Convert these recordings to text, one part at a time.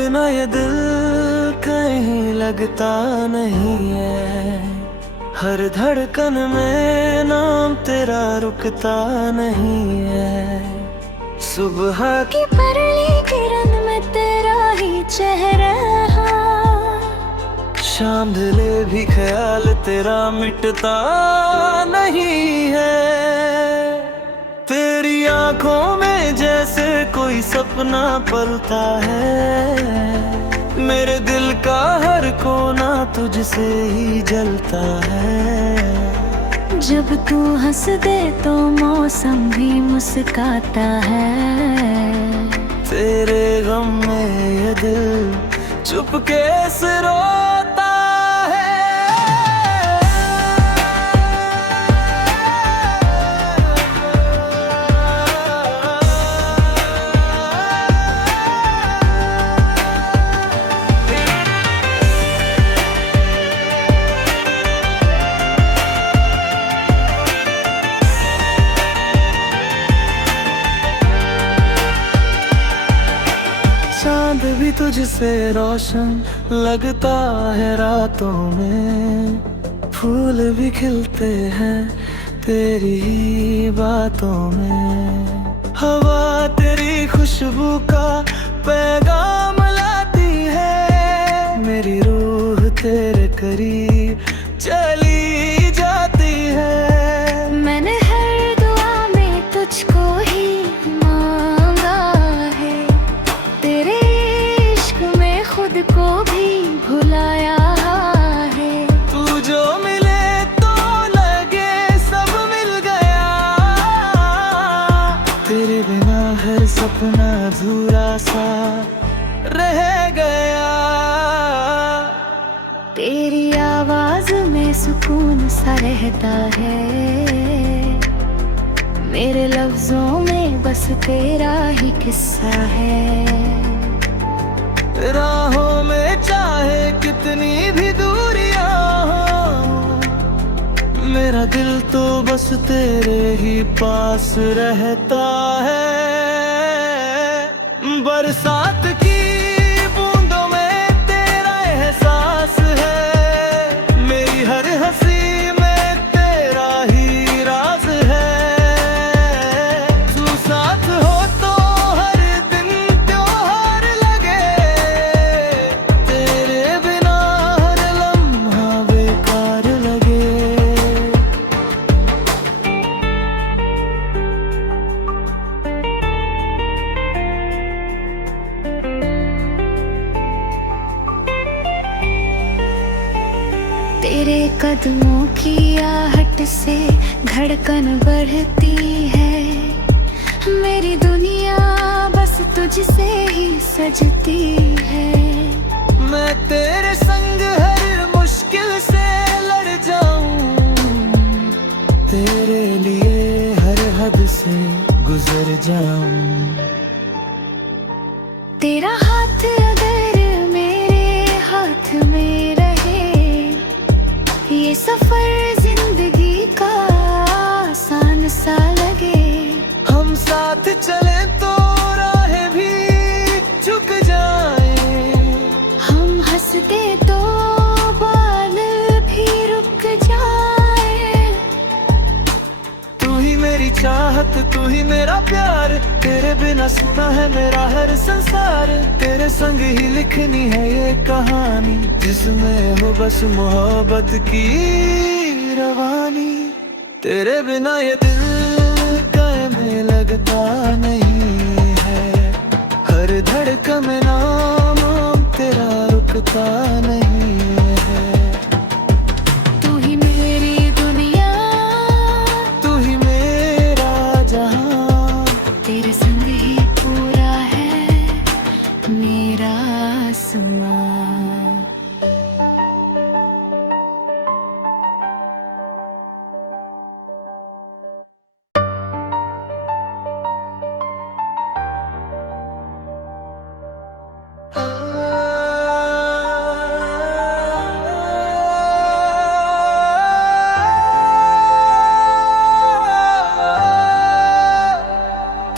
बिना ये दिल कहीं लगता नहीं है। हर धड़कन में नाम तेरा रुकता नहीं है। सुबह की पहली किरण में तेरा ही चेहरा, शाम ढले भी ख्याल तेरा मिटता नहीं है। तेरी आंखों में जैसे कोई सपना पलता है। मेरे दिल का हर कोना तुझसे ही जलता है। जब तू हंस दे तो मौसम भी मुस्काता है। तेरे गम में ये दिल चुपके से रोता है। चांद भी तुझसे रोशन लगता है रातों में। फूल भी खिलते हैं तेरी ही बातों में। हवा तेरी खुशबू का पैगाम लाती है। मेरी रूह तेरे करीब चली जाती है। मैंने हर दुआ में तुझको ही मांगा है। तेरे इश्क में खुद को भी भुलाया है। तू जो मिले तो लगे सब मिल गया। तेरे बिना हर सपना अधूरा सा रह गया। तेरी आवाज में सुकून सा रहता है। मेरे लफ्जों में बस तेरा ही किस्सा है। राहों में चाहे कितनी भी दूरियां हो, मेरा दिल तो बस तेरे ही पास रहता है। बरसात की बूंदों में तेरा एहसास है। मेरी हर हंसी में तेरा ही राज है। तू साथ हो तो हर दिन त्योहार लगे। तेरे बिना हर लम्हा बेकार लगे। तेरे कदमों की आहट से धड़कन बढ़ती है। मेरी दुनिया बस तुझसे ही सजती है। मैं तेरे संग हर मुश्किल से लड़ जाऊं। तेरे लिए हर हद से गुजर जाऊं। तेरा हाथ अगर मेरे हाथ में रहे, ये सफर जिंदगी का आसान सा लगे। हम साथ चले तो राह भी झुक जाए। हम हंस दे तो बाल भी रुक जाए। तू ही मेरी चाहत, तू ही मेरा प्यार। तेरे बिना सुना है मेरा हर संसार। तेरे संग ही लिखनी है ये कहानी, जिसमें हो बस मोहब्बत की रवानी। तेरे बिना ये दिल कायम लगता नहीं है। हर धड़कन में नाम तेरा रुकता नहीं है। तू ही मेरी दुनिया, तू ही मेरा जहां। तेरे संग ही पूरा है मेरा आसमां।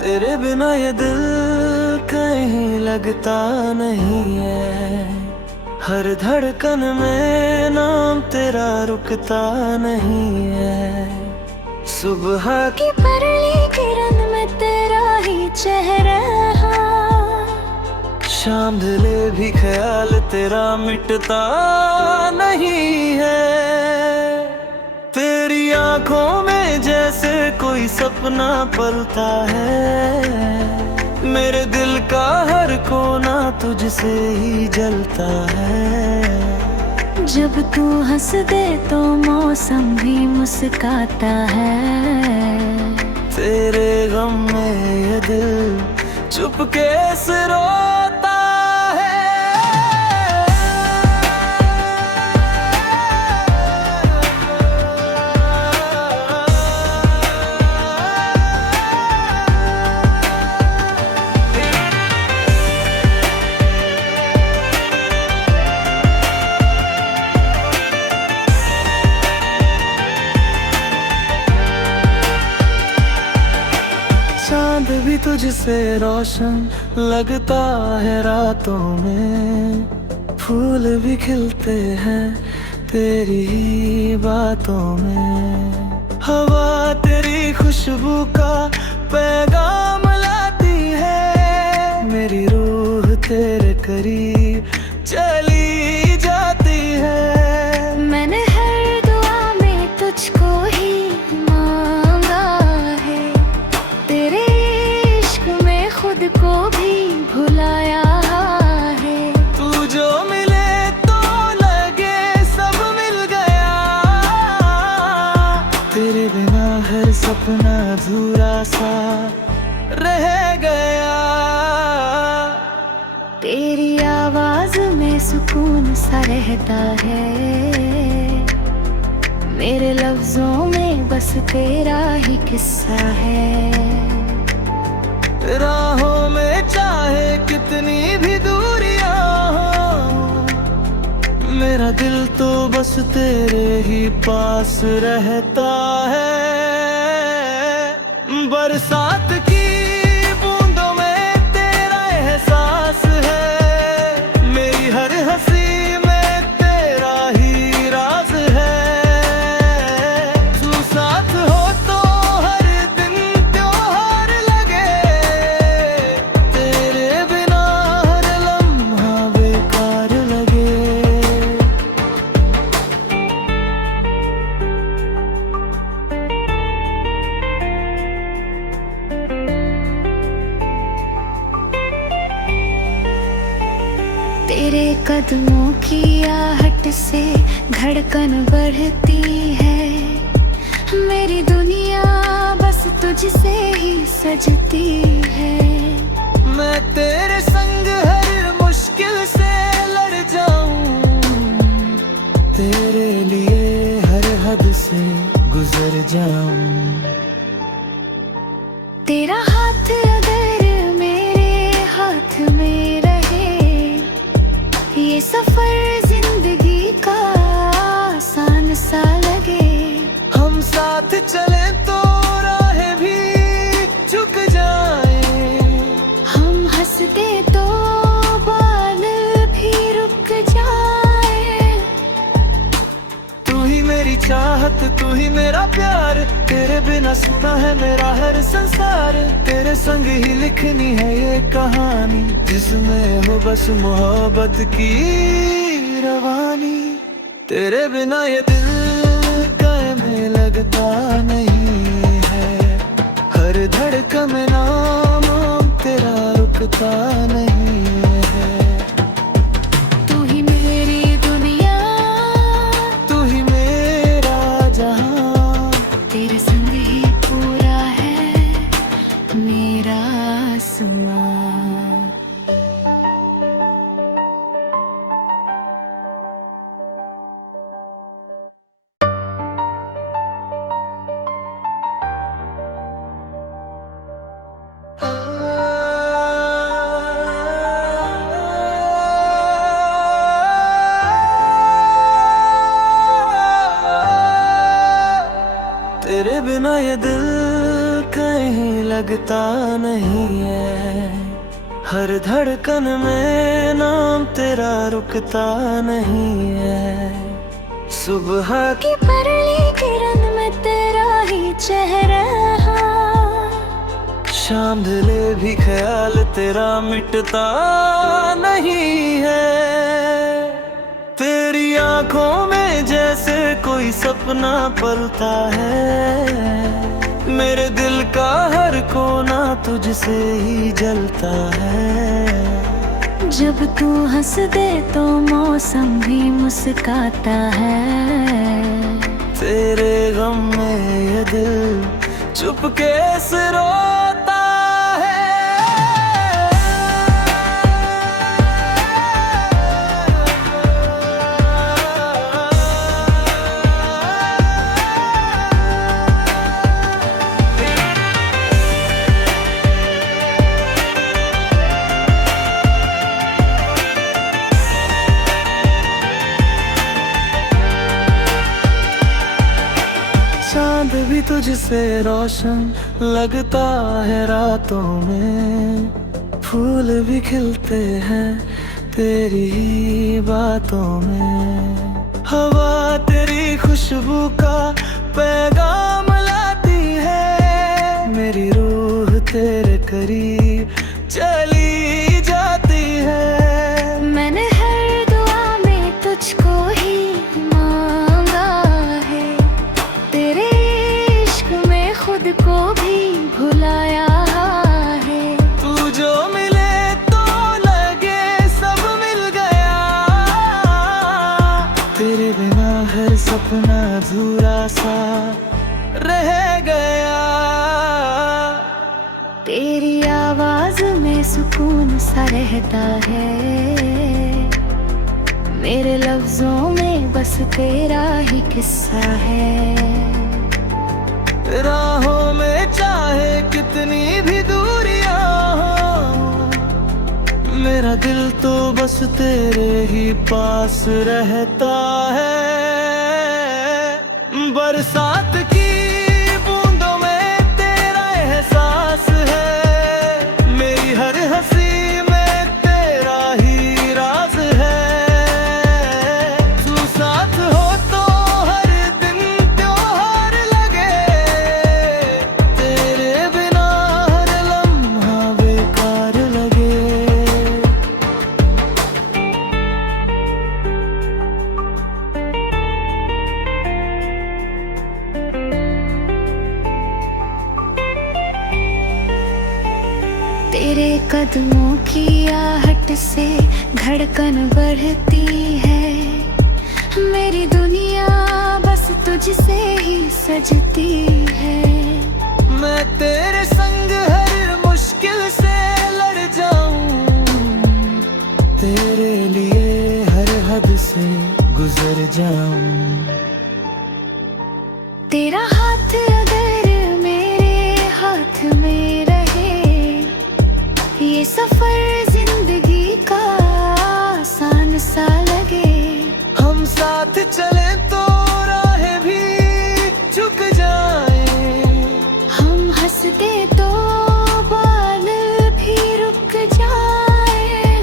तेरे बिना ये दिल कहीं लगता नहीं है। हर धड़कन में नाम तेरा रुकता नहीं है। सुबह की पहली किरण में तेरा ही चेहरा, शाम ढले भी ख्याल तेरा मिटता नहीं है। तेरी आंखों में जैसे कोई सपना पलता है। मेरे दिल का हर कोना तुझसे ही जलता है। जब तू हंस दे तो मौसम भी मुस्काता है। तेरे गम में ये दिल चुपके से रोता है। चांद भी तुझसे रोशन लगता है रातों में। फूल भी खिलते हैं तेरी ही बातों में। हवा तेरी खुशबू का पैगाम लाती है। मेरी रूह तेरे करीब चली जाती है। मैंने हर दुआ में तुझको ही मांगा है। तेरे इश्क में खुद को भी भुलाया है। तू जो मिले तो लगे सब मिल गया। तेरे बिना हर सपना अधूरा सा रह गया। तेरी आवाज में सुकून सा रहता है। मेरे लफ्जों में बस तेरा ही किस्सा है। राहों में चाहे कितनी भी दूरियां हो, मेरा दिल तो बस तेरे ही पास रहता है। बरसात की बूंदों में तेरा एहसास है। मेरी हर हंसी में तेरा ही राज है। तू साथ हो तो हर दिन त्योहार लगे। तेरे बिना हर लम्हा बेकार लगे। तेरे कदमों की आहट से धड़कन बढ़ती है। मेरी दुनिया बस तुझसे ही सजती है। मैं तेरे संग हर मुश्किल से लड़ जाऊं। तेरे लिए हर हद से गुजर जाऊं। तेरा हाथ अगर मेरे हाथ में रहे, ये सफर जिंदगी का आसान सा लगे। हम साथ चले तो राहें भी झुक जाए। हम हंस दे तो बाल भी रुक जाए। तू ही मेरी चाहत, तू ही मेरा प्यार। तेरे बिना सुना है मेरा हर संसार। तेरे संग ही लिखनी है ये कहानी, जिसमें हो बस मोहब्बत की रवानी। तेरे बिना ये दिल कायम में लगता नहीं है। हर धड़कन में नाम तेरा रुकता नहीं है। तू ही मेरी दुनिया, तू ही मेरा जहां। तेरे संग ही पूरा है मेरा आसमां। तेरे बिना ये दिल कहीं लगता नहीं है। हर धड़कन में नाम तेरा रुकता नहीं है। सुबह कि पहली किरण में तेरा ही चेहरा, शाम ढले भी ख्याल तेरा मिटता नहीं है। तेरी आंखों में जैसे कोई सपना पलता है, मेरे दिल का हर कोना तुझसे ही जलता है। जब तू हंस दे तो मौसम भी मुस्काता है। तेरे गम में ये दिल चुपके से रोता है। चांद भी तुझसे रोशन लगता है रातों में, फूल भी खिलते हैं तेरी ही बातों में। हवा तेरी खुशबू का पैगाम लाती है, मेरी रूह तेरे करीब चली जाती है। मैंने हर दुआ में तुझको ही मांगा है, तेरे इश्क में खुद को भी भुलाया है। तू जो मिले तो लगे सब मिल गया, तेरे बिना हर सपना अधूरा सा रह गया। तेरी आवाज में सुकून सा रहता है, मेरे लफ्जों में बस तेरा ही किस्सा है। राहों में चाहे कितनी भी दूरियां हो, मेरा दिल तो बस तेरे ही पास रहता है। बरसात की बूंदों में तेरा एहसास है, मेरी हर हंसी में तेरा ही राज है। तू साथ हो तो हर दिन त्योहार लगे, तेरे बिना हर लम्हा बेकार लगे। तेरे कदमों की आहट से धड़कन बढ़ती है, मेरी दुनिया बस तुझसे ही सजती है। मैं तेरे संग हर मुश्किल से लड़ जाऊं, तेरे लिए हर हद से गुजर जाऊं। तेरा हाथ अगर मेरे हाथ में रहे, ये सफर जिंदगी का आसान सा लगे। हम साथ चले तो राहें भी झुक जाए, हम हंस दे तो बाल भी रुक जाए।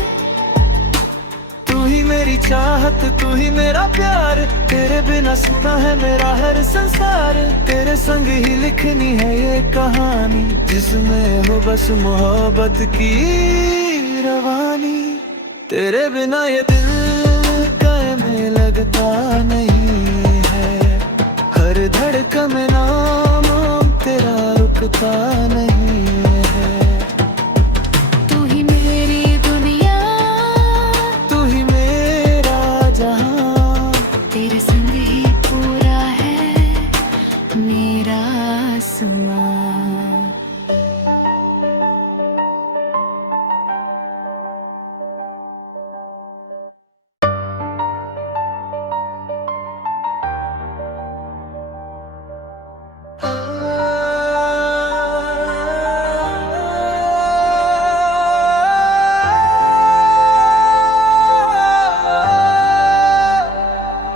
तू ही मेरी चाहत, तू ही मेरा प्यार, तेरे बिना सुना है मेरा हर संसार। तेरे संग ही लिखनी है ये कहानी, जिसमें हो बस मोहब्बत की रवानी। तेरे बिना ये दिल कायम लगता नहीं है, हर धड़कन में नाम तेरा रुकता नहीं है। तू ही मेरी दुनिया, तू ही मेरा जहां, तेरे संग ही पूरा है मेरा आसमां।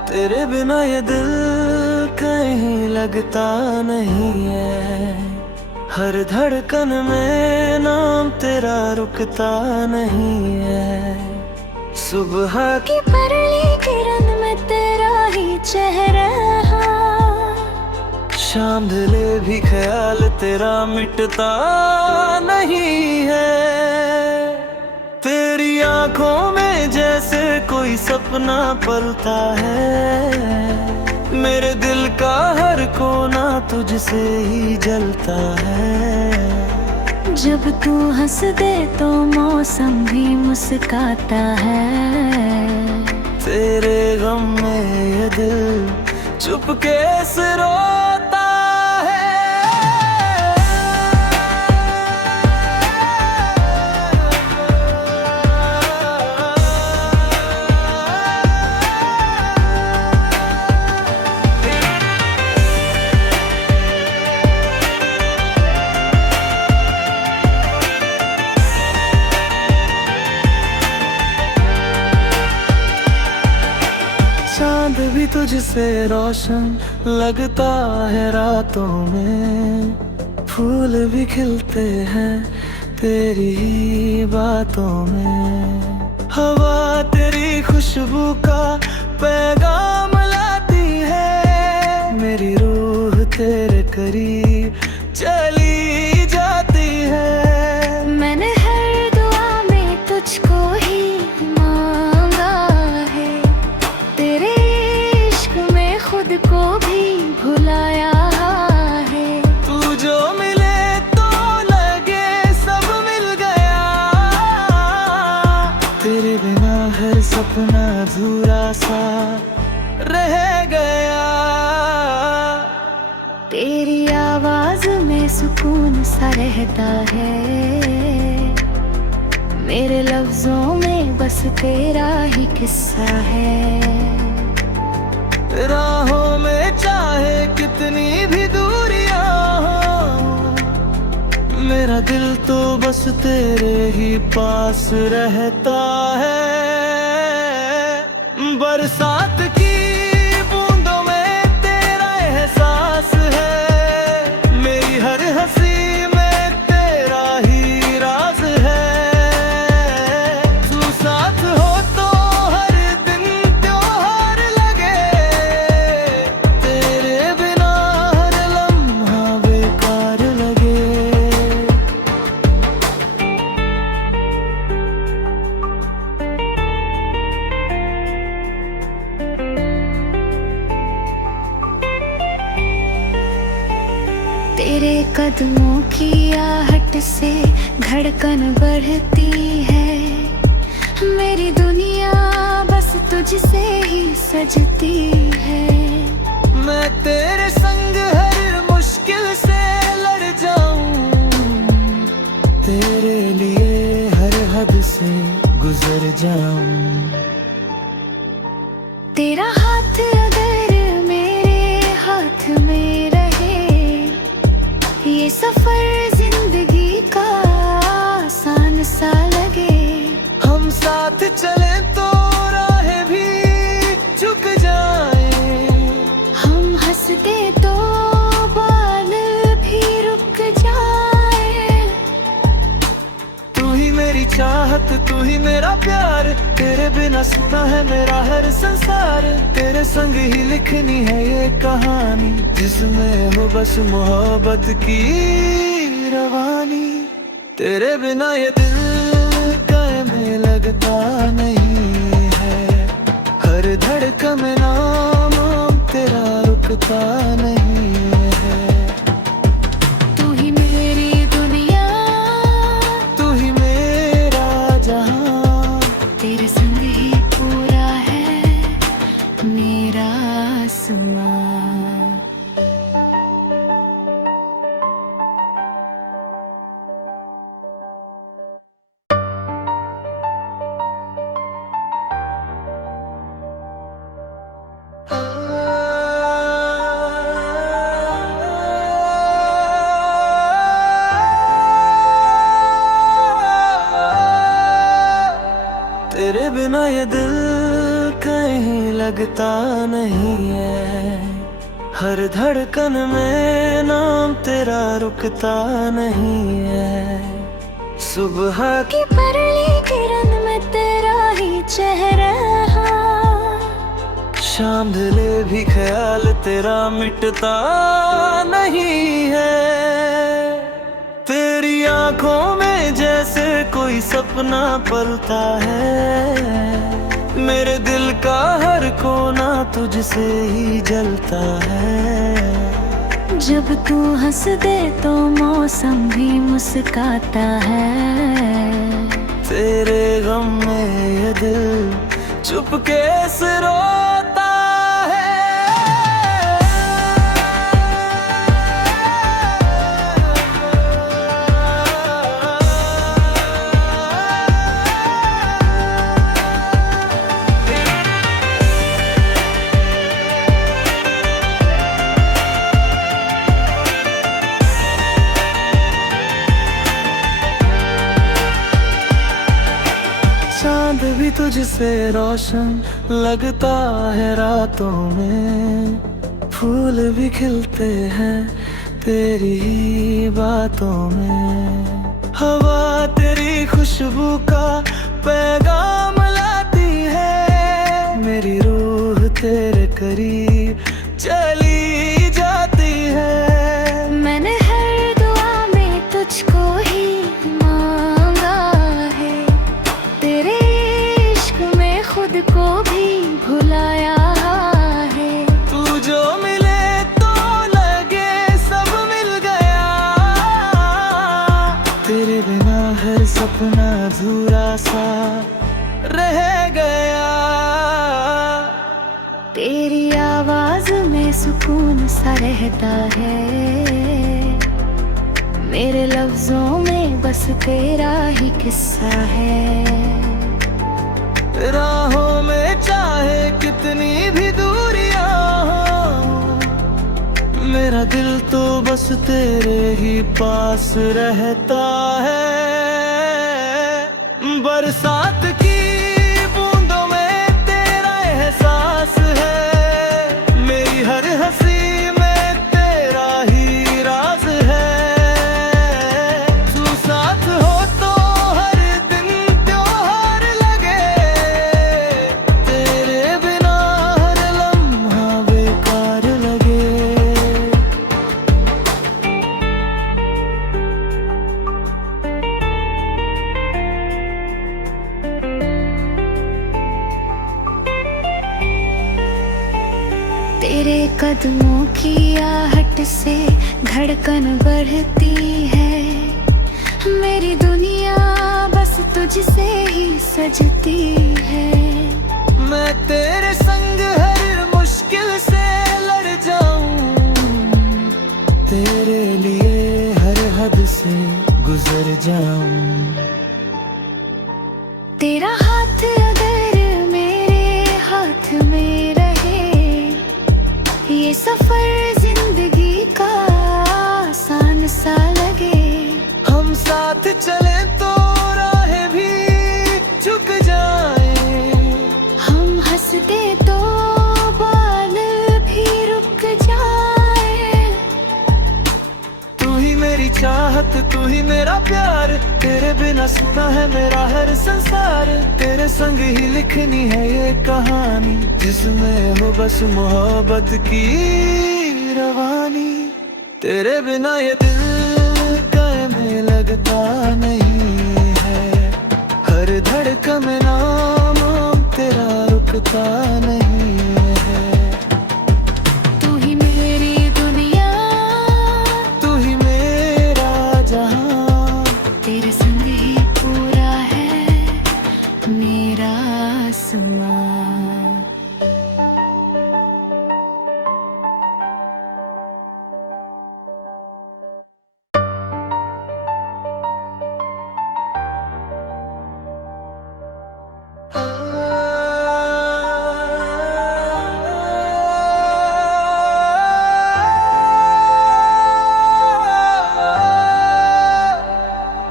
तेरे बिना ये दिल कहीं लगता नहीं है, हर धड़कन में नाम तेरा रुकता नहीं है। सुबह की पहली किरण में तेरा ही चेहरा, शाम ढले भी ख्याल तेरा मिटता नहीं है। तेरी आंखों में जैसे कोई सपना पलता है। मेरे दिल का हर कोना तुझसे ही जलता है। जब तू हंस दे तो मौसम भी मुस्काता है। तेरे गम में ये दिल चुपके से रोता है। चांद भी तुझसे रोशन लगता है रातों में। फूल भी खिलते हैं तेरी ही बातों में। हवा तेरी खुशबू का पैगाम लाती है। मेरी रूह तेरे करीब चली जाती है। मैंने हर दुआ में तुझको ही मांगा है। तेरे इश्क में खुद को भी भुलाया है। तू जो मिले तो लगे सब मिल गया। तेरे बिना हर सपना अधूरा सा रह गया। तेरी आवाज में सुकून सा रहता है। मेरे लफ्जों में बस तेरा ही किस्सा है। राहों में चाहे कितनी भी दूरियां हो, मेरा दिल तो बस तेरे ही पास रहता है। बरसात की बूंदों में तेरा एहसास है। मेरी हर हंसी में तेरा ही राज है। तू साथ हो तो हर दिन त्योहार लगे। तेरे बिना हर लम्हा बेकार लगे। तेरे कदमों की आहट से धड़कन बढ़ती है। मेरी दुनिया बस तुझसे ही सजती है। मैं तेरे संग हर मुश्किल से लड़ जाऊं। तेरे लिए हर हद से गुजर जाऊं। तेरा हाथ अगर मेरे हाथ में रहे, ये सफर जिंदगी का आसान सा लगे। हम साथ चले तो राहें भी झुक जाए। हम हंस दे तो बाल भी रुक जाए। तू ही मेरी चाहत, तू ही मेरा प्यार। तेरे बिना सुना है मेरा हर संसार। तेरे संग ही लिखनी है ये कहानी, जिसमें हो बस मोहब्बत की रवानी। तेरे बिना ये दिल कायम लगता नहीं है। हर धड़कन में नाम तेरा रुकता नहीं है। तू ही मेरी दुनिया, तू ही मेरा जहां। तेरे संग ही पूरा है मेरा आसमां। तेरे बिना ये दिल कहीं लगता नहीं है। हर धड़कन में नाम तेरा रुकता नहीं है। सुबह कि पहली किरण में तेरा ही चेहरा, शाम ढले भी ख्याल तेरा मिटता नहीं है। तेरी आंखों में जैसे कोई सपना पलता है, मेरे दिल का हर कोना तुझसे ही जलता है। जब तू हंस दे तो मौसम भी मुस्काता है। तेरे गम में ये दिल चुपके से रोता है। चांद भी तुझसे रोशन लगता है रातों में, फूल भी खिलते हैं तेरी ही बातों में। हवा तेरी खुशबू का पैगाम लाती है, मेरी रूह तेरे करीब चली जाती है। मैंने हर दुआ में तुझको ही मांगा है, तेरे इश्क में खुद को भी भुलाया है। तू जो मिले तो लगे सब मिल गया, तेरे बिना हर सपना अधूरा सा रह गया। तेरी आवाज में सुकून सा रहता है, मेरे लफ्जों में बस तेरा ही किस्सा है। राहों में चाहे कितनी भी दूरियां हो, मेरा दिल तो बस तेरे ही पास रहता है। बरसात की बूंदों में तेरा एहसास है, मेरी हर हंसी में तेरा ही राज है। तू साथ हो तो हर दिन त्योहार लगे, तेरे बिना हर लम्हा बेकार लगे। तेरे कदमों की आहट से धड़कन बढ़ती है, मेरी दुनिया बस तुझसे ही सजती है। मैं तेरे संग हर मुश्किल से लड़ जाऊं, तेरे लिए हर हद से गुजर जाऊं। तेरा हाथ अगर मेरे हाथ में रहे, ये सफर जिंदगी का आसान सा लगे। हम साथ चले तो राहें भी झुक जाए, हम हंस दे तो बाल भी रुक जाए। तू ही मेरी चाहत, तू ही मेरा प्यार, तेरे बिना सुना है मेरा हर संसार। तेरे संग ही लिखनी है ये कहानी, जिसमें हो बस मोहब्बत की रवानी। तेरे बिना ये दिल कायम लगता नहीं है, हर धड़कन में नाम तेरा रुकता नहीं है। तू ही मेरी दुनिया, तू ही मेरा जहां, तेरे संग ही पूरा है मेरा आसमां।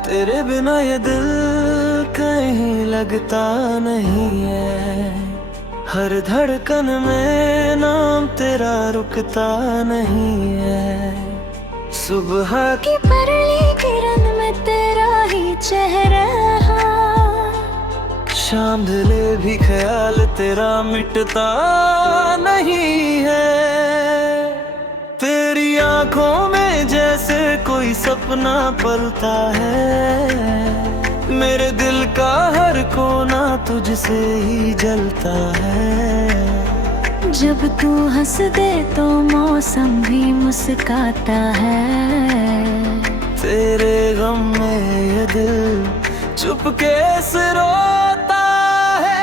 तेरे बिना ये दिल कहीं लगता नहीं है, हर धड़कन में नाम तेरा रुकता नहीं है। सुबह की पहली किरण में तेरा ही चेहरा, शाम ढले भी ख्याल तेरा मिटता नहीं है। तेरी आंखों में जैसे कोई सपना पलता है, मेरे दिल का हर कोना तुझसे ही जलता है। जब तू हंस दे तो मौसम भी मुस्काता है। तेरे गम में ये दिल चुपके से रोता है।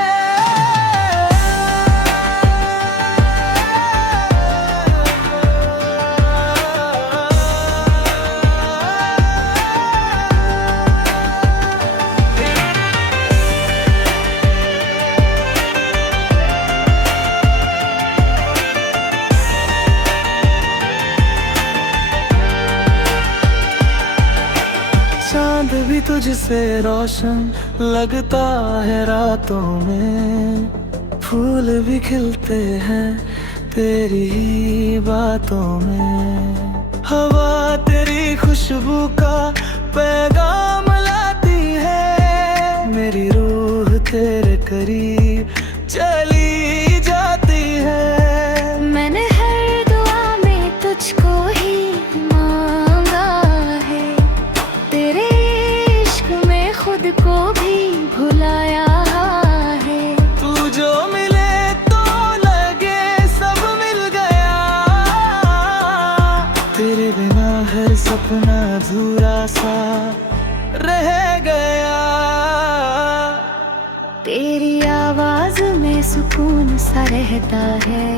चांद भी तुझसे रोशन लगता है रातों में, फूल भी खिलते हैं तेरी ही बातों में। हवा तेरी खुशबू का पैगाम लाती है, मेरी रूह तेरे करीब चली जाती है। मैंने हर दुआ में तुझको ही मांगा है, तेरे इश्क में खुद को भी भुलाया है। तू जो मिले तो लगे सब मिल गया, तेरे बिना हर सपना अधूरा सा रह गया। तेरी आवाज में सुकून सा रहता है,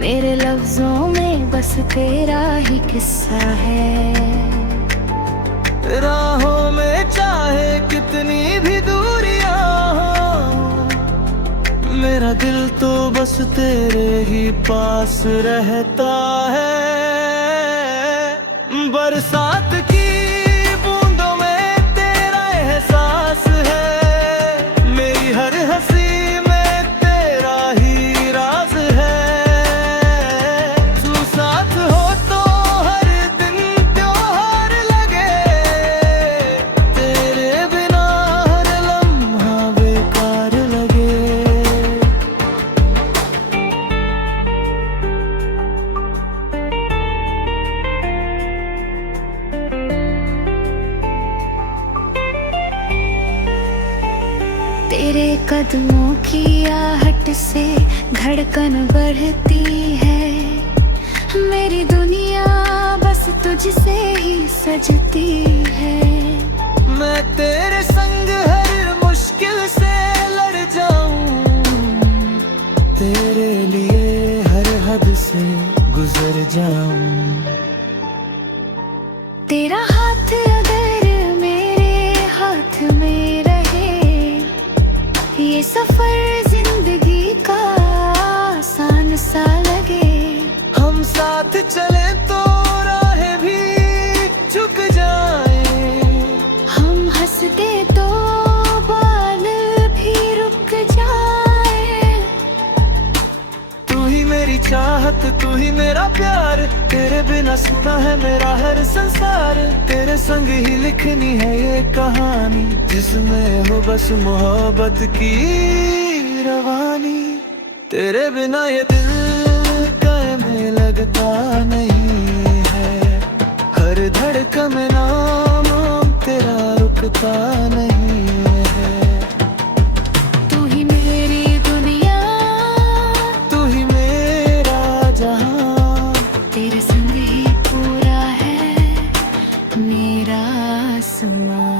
मेरे लफ्जों में बस तेरा ही किस्सा है। राहों में चाहे कितनी भी दूरियां हो, मेरा दिल तो बस तेरे ही पास रहता है। बरसात की बूंदों में तेरा एहसास है, मेरी हर हंसी में तेरा ही राज है। तू साथ हो तो हर दिन त्योहार लगे, तेरे बिना हर लम्हा बेकार लगे। तेरे कदमों की आहट से धड़कन बढ़ती है, मेरी दुनिया बस तुझसे ही सजती है। मैं तेरे संग हर मुश्किल से लड़ जाऊं, तेरे लिए हर हद से गुजर जाऊं। तेरा हाथ अगर मेरे हाथ में रहे, ये सफर जिंदगी का आसान सा लगे। हम साथ चले तो राह भी झुक जाए, हम हंस दे तो बाल भी रुक जाए। तू ही मेरी चाहत, तू ही मेरा प्यार, तेरे बिना सुना है मेरा हर संसार। तेरे संग ही लिखनी है ये कहानी, जिसमें हो बस मोहब्बत की रवानी। तेरे बिना ये दिल कायम लगता नहीं है, हर धड़कन में नाम तेरा रुकता नहीं है। तू ही मेरी दुनिया, तू ही मेरा जहां, तेरे संग ही पूरा है मेरा आसमां।